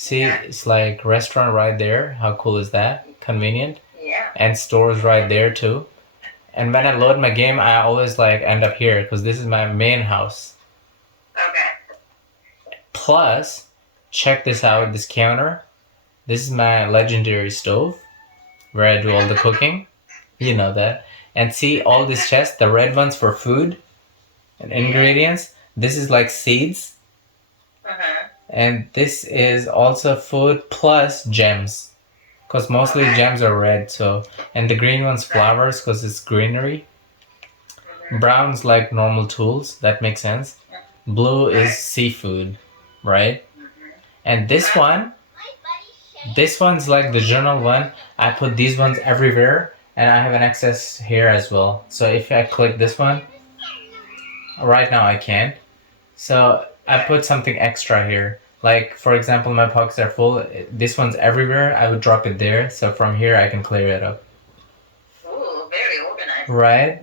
See, Yeah. it's like restaurant right there. How cool is that? Convenient. Yeah. And stores right there too. And when I load my game, I always like end up here because this is my main house. Okay. Plus, check this out, this counter. This is my legendary stove where I do all the cooking. You know that. And see all these chests, the red ones for food and ingredients. This is like seeds. Uh-huh. And this is also food plus gems. Because mostly Okay. gems are red, so. And the green one's flowers because it's greenery. Brown's like normal tools, that makes sense. Blue is seafood, right? And this one's like the journal one. I put these ones everywhere and I have an excess here as well. So if I click this one, right now I can't. So I put something extra here. Like for example, my pockets are full. This one's everywhere. I would drop it there. So from here I can clear it up. Ooh, very organized. Right?